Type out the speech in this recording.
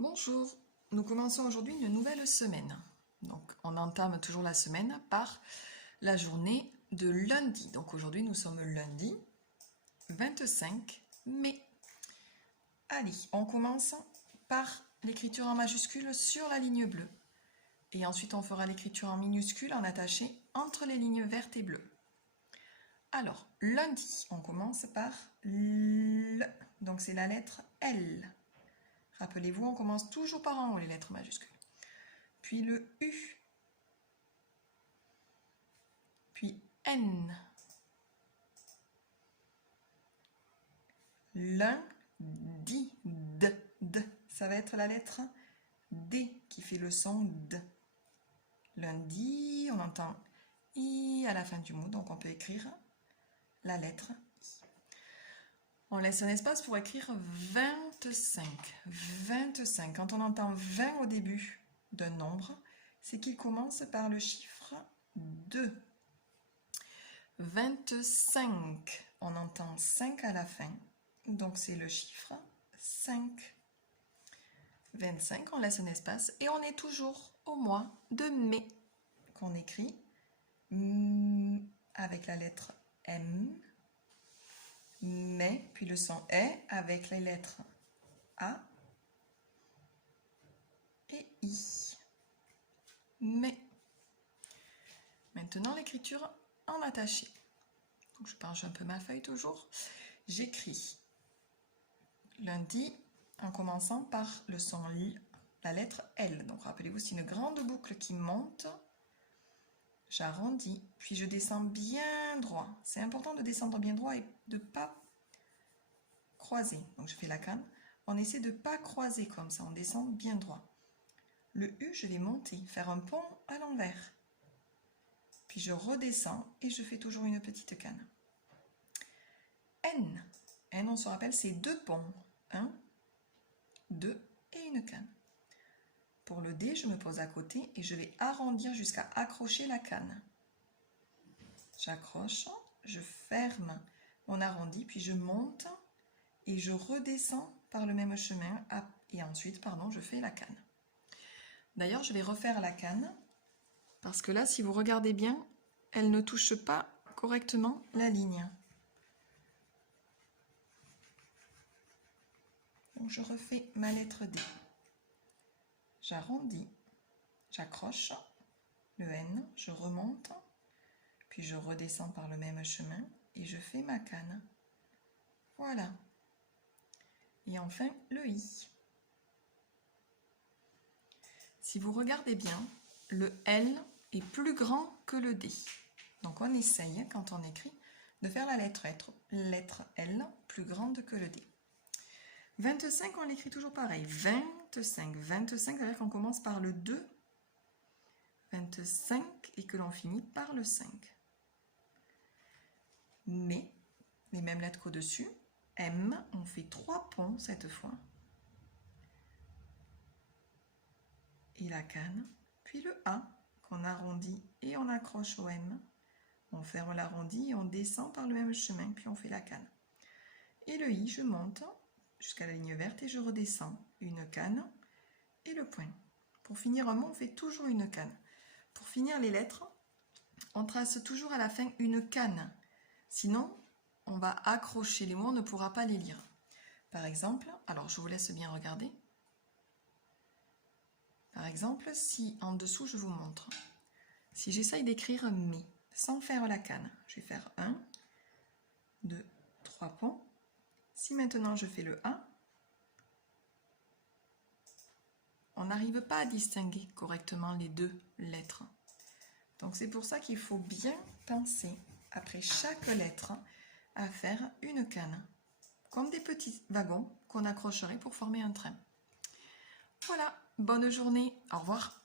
Bonjour, nous commençons aujourd'hui une nouvelle semaine. Donc on entame toujours la semaine par la journée de lundi. Donc aujourd'hui nous sommes lundi 25 mai. Allez, on commence par l'écriture en majuscule sur la ligne bleue. Et ensuite on fera l'écriture en minuscule en attaché entre les lignes vertes et bleues. Alors, lundi, on commence par L. Donc c'est la lettre L. Rappelez-vous, on commence toujours par en haut les lettres majuscules. Puis le U. Puis N. Lundi. D. Ça va être la lettre D qui fait le son D. Lundi, on entend I à la fin du mot, donc on peut écrire la lettre I. On laisse un espace pour écrire 25. 25. Quand on entend 20 au début d'un nombre, c'est qu'il commence par le chiffre 2. 25. On entend 5 à la fin, donc c'est le chiffre 5. 25, on laisse un espace et on est toujours au mois de mai, qu'on écrit avec la lettre M. Mais, puis le son est avec les lettres A et I. Mais. Maintenant, l'écriture en attaché. Donc, je penche un peu ma feuille toujours. J'écris lundi en commençant par le son L, la lettre L. Donc, rappelez-vous, c'est une grande boucle qui monte. J'arrondis, puis je descends bien droit. C'est important de descendre bien droit et de ne pas croiser. Donc je fais la canne. On essaie de ne pas croiser comme ça, on descend bien droit. Le U, je vais monter, faire un pont à l'envers. Puis je redescends et je fais toujours une petite canne. N. N, on se rappelle, c'est deux ponts. 1, 2 et une canne. Pour le D, je me pose à côté et je vais arrondir jusqu'à accrocher la canne. J'accroche, je ferme mon arrondi, puis je monte et je redescends par le même chemin et ensuite, je fais la canne. D'ailleurs, je vais refaire la canne parce que là, si vous regardez bien, elle ne touche pas correctement la ligne. Donc, je refais ma lettre D. J'arrondis, j'accroche le N, je remonte, puis je redescends par le même chemin et je fais ma canne. Voilà. Et enfin, le I. Si vous regardez bien, le L est plus grand que le D. Donc on essaye, quand on écrit, de faire la lettre L plus grande que le D. 25, on l'écrit toujours pareil. 25, 25, c'est-à-dire qu'on commence par le 2, 25, et que l'on finit par le 5. Mais, les mêmes lettres qu'au-dessus, M, on fait 3 ponts cette fois. Et la canne, puis le A, qu'on arrondit et on accroche au M. On ferme l'arrondi et on descend par le même chemin, puis on fait la canne. Et le I, je monte jusqu'à la ligne verte et je redescends. Une canne et le point. Pour finir un mot, on fait toujours une canne. Pour finir les lettres, on trace toujours à la fin une canne. Sinon, on va accrocher les mots, on ne pourra pas les lire. Par exemple, alors je vous laisse bien regarder. Par exemple, si en dessous, je vous montre. Si j'essaye d'écrire « mais », sans faire la canne, je vais faire 1, 2, 3 ponts. Si maintenant je fais le A, on n'arrive pas à distinguer correctement les deux lettres. Donc c'est pour ça qu'il faut bien penser, après chaque lettre, à faire une canne, comme des petits wagons qu'on accrocherait pour former un train. Voilà, bonne journée, au revoir.